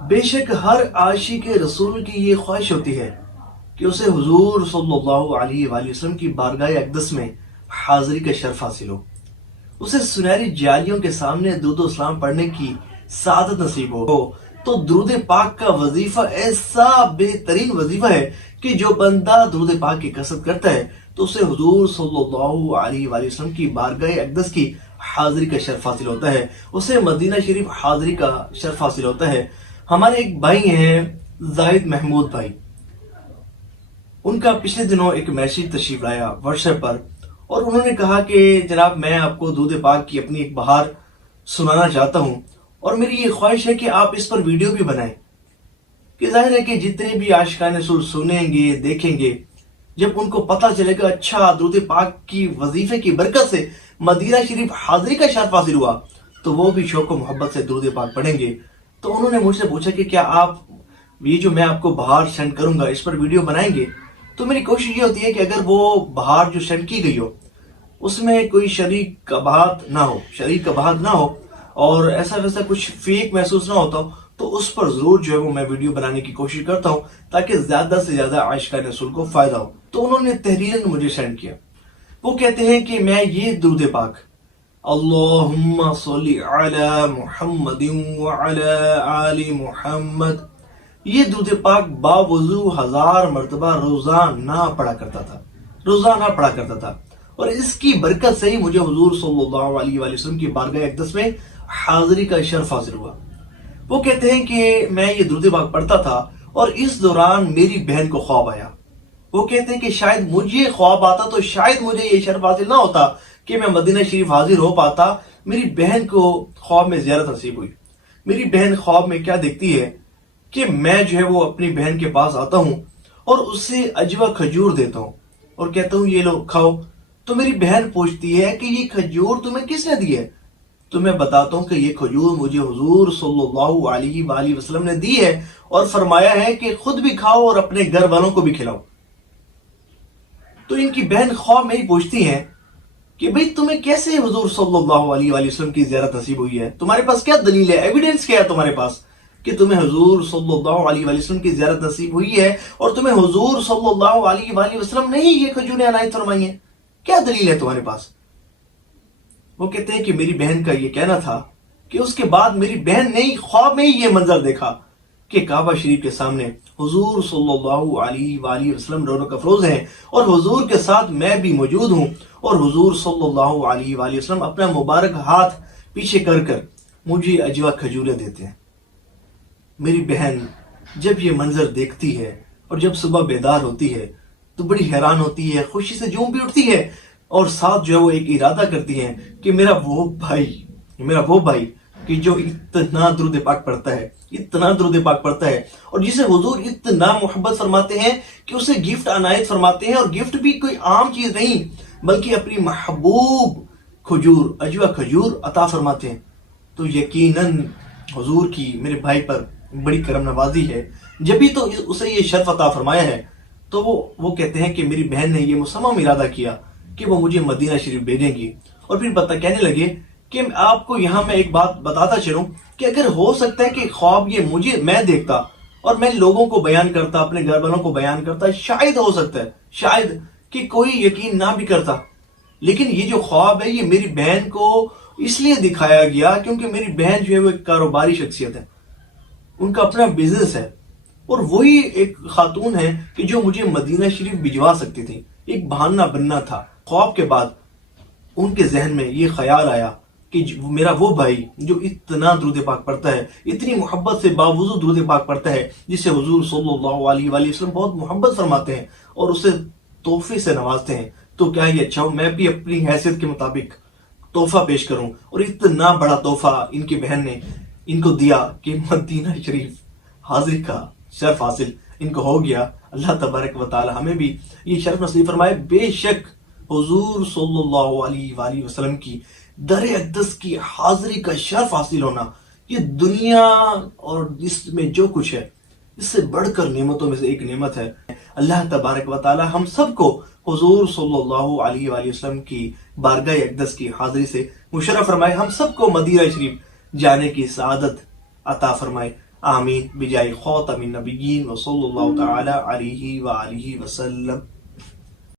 بے شک ہر عاشق رسول کی یہ خواہش ہوتی ہے کہ اسے حضور صلی اللہ علیہ وآلہ وسلم کی بارگاہ اقدس میں حاضری کا شرف حاصل ہو، اسے سنہری جالیوں کے سامنے درود و اسلام پڑھنے کی سعادت نصیب ہو۔ تو درود پاک کا وظیفہ ایسا بہترین وظیفہ ہے کہ جو بندہ درود پاک کی کثرت کرتا ہے تو اسے حضور صلی اللہ علیہ وآلہ وسلم کی بارگاہ اقدس کی حاضری کا شرف حاصل ہوتا ہے، اسے مدینہ شریف حاضری کا شرف حاصل ہوتا ہے۔ ہمارے ایک بھائی ہیں زاہد محمود بھائی، ان کا پچھلے دنوں ایک میسیج تشریف لایا واٹس ایپ پر، اور انہوں نے کہا کہ جناب میں آپ کو درود پاک کی اپنی ایک بہار سنانا چاہتا ہوں، اور میری یہ خواہش ہے کہ آپ اس پر ویڈیو بھی بنائیں، کہ ظاہر ہے کہ جتنے بھی عاشقان رسول سنیں گے دیکھیں گے، جب ان کو پتہ چلے گا اچھا درود پاک کی وظیفے کی برکت سے مدینہ شریف حاضری کا شرف حاصل ہوا، تو وہ بھی شوق و محبت سے درود پاک پڑھیں گے۔ تو انہوں نے مجھ سے پوچھا کہ کیا آپ یہ جو میں آپ کو بہار سینڈ کروں گا اس پر ویڈیو بنائیں گے؟ تو میری کوشش یہ ہوتی ہے کہ اگر وہ بہار جو سینڈ کی گئی ہو اس میں کوئی شریک قباحت نہ ہو اور ایسا ویسا کچھ فیک محسوس نہ ہوتا ہو، تو اس پر ضرور جو ہے وہ میں ویڈیو بنانے کی کوشش کرتا ہوں تاکہ زیادہ سے زیادہ عاشقان رسول کو فائدہ ہو۔ تو انہوں نے تحریراً مجھے سینڈ کیا، وہ کہتے ہیں کہ میں یہ درود پاک اللہم صلی علی محمد وعلی آل محمد، یہ درود پاک باوضو 1000 مرتبہ روزانہ پڑھا کرتا تھا، اور اس کی برکت سے ہی مجھے حضور صلی اللہ علیہ وآلہ وسلم کی بارگاہ اقدس میں حاضری کا شرف حاصل ہوا۔ وہ کہتے ہیں کہ میں یہ درود پاک پڑھتا تھا اور اس دوران میری بہن کو خواب آیا۔ وہ کہتے ہیں کہ شاید مجھے خواب آتا تو شاید مجھے یہ شرف حاصل نہ ہوتا کہ میں مدینہ شریف حاضر ہو پاتا۔ میری بہن کو خواب میں زیارت نصیب ہوئی۔ میری بہن خواب میں کیا دیکھتی ہے کہ میں جو ہے وہ اپنی بہن کے پاس آتا ہوں اور اسے اجوا کھجور دیتا ہوں اور کہتا ہوں یہ لو کھاؤ۔ تو میری بہن پوچھتی ہے کہ یہ کھجور تمہیں کس نے دی ہے؟ تو میں بتاتا ہوں کہ یہ کھجور مجھے حضور صلی اللہ علیہ وآلہ وسلم نے دی ہے اور فرمایا ہے کہ خود بھی کھاؤ اور اپنے گھر والوں کو بھی کھلاؤ۔ تو ان کی بہن خواب میں ہی پوچھتی ہیں کہ بھئی تمہیں کیسے حضور صلی اللہ علیہ وآلہ وسلم کی زیارت نصیب ہوئی ہے؟ تمہارے پاس کیا دلیل ہے، ایویڈنس کیا ہے تمہارے پاس کہ تمہیں حضور صلی اللہ علیہ وآلہ وسلم کی زیارت نصیب ہوئی ہے اور تمہیں حضور صلی اللہ علیہ وآلہ وسلم نے ہی یہ کھجوریں عنایت فرمائی ہیں؟ کیا دلیل ہے تمہارے پاس؟ وہ کہتے ہیں کہ میری بہن کا یہ کہنا تھا کہ اس کے بعد میری بہن نے خواب میں ہی یہ منظر دیکھا کہ کعبہ شریف کے سامنے حضور صلی اللہ علیہ وآلہ وسلم رونق افروز ہیں اور حضور کے ساتھ میں بھی موجود ہوں، اور حضور صلی اللہ علیہ وآلہ وسلم اپنا مبارک ہاتھ پیچھے کر مجھے اجوا کھجوریں دیتے ہیں۔ میری بہن جب یہ منظر دیکھتی ہے اور جب صبح بیدار ہوتی ہے تو بڑی حیران ہوتی ہے، خوشی سے جھوم بھی اٹھتی ہے، اور ساتھ جو ہے وہ ایک ارادہ کرتی ہیں کہ میرا وہ بھائی کہ جو اتنا درود پاک پڑھتا ہے اور جسے حضور اتنا محبت فرماتے ہیں کہ اسے گفٹ عنایت فرماتے ہیں، اور گفٹ بھی کوئی عام چیز نہیں بلکہ اپنی محبوب کھجور اجوا کھجور عطا فرماتے ہیں، تو یقیناً حضور کی میرے بھائی پر بڑی کرم نوازی ہے، جبھی تو اسے یہ شرف عطا فرمایا ہے۔ تو وہ کہتے ہیں کہ میری بہن نے یہ مصمم ارادہ کیا کہ وہ مجھے مدینہ شریف بھیجیں گی، اور پھر کہنے لگے کہ آپ کو یہاں میں ایک بات بتاتا چلوں کہ اگر ہو سکتا ہے کہ خواب یہ میں دیکھتا اور میں لوگوں کو بیان کرتا، اپنے گھر والوں کو بیان کرتا، شاید ہو سکتا ہے شاید کہ کوئی یقین نہ بھی کرتا، لیکن یہ جو خواب ہے یہ میری بہن کو اس لیے دکھایا گیا کیونکہ میری بہن جو ہے وہ ایک کاروباری شخصیت ہے، ان کا اپنا بزنس ہے، اور وہی ایک خاتون ہے کہ جو مجھے مدینہ شریف بھجوا سکتی تھی۔ ایک بہانہ بننا تھا۔ خواب کے بعد ان کے ذہن میں یہ خیال آیا کہ میرا وہ بھائی جو اتنا درود پاک پڑھتا ہے، اتنی محبت سے باوضو درود پاک پڑھتا ہے، جسے حضور صلی اللہ علیہ وآلہ وسلم بہت محبت فرماتے ہیں اور اسے تحفے سے نوازتے ہیں، تو کیا یہ اچھا ہو میں بھی اپنی حیثیت کے مطابق تحفہ پیش کروں؟ اور اتنا بڑا تحفہ ان کی بہن نے ان کو دیا کہ مدینہ شریف حاضری کا شرف حاصل ان کو ہو گیا۔ اللہ تبارک و تعالی ہمیں بھی یہ شرف نصیب فرمائے۔ بے شک حضور صلی اللہ علیہ وآلہ وسلم کی در اقدس کی حاضری کا شرف حاصل ہونا، یہ دنیا اور اس میں جو کچھ ہے اس سے بڑھ کر نعمتوں میں سے ایک نعمت ہے۔ اللہ تبارک و تعالی ہم سب کو حضور صلی اللہ علیہ وآلہ وسلم کی بارگاہ اقدس کی حاضری سے مشرف فرمائے، ہم سب کو مدینہ شریف جانے کی سعادت عطا فرمائے۔ آمین بجائے خاتم النبیین وصلی اللہ تعالی علیہ وآلہ وسلم.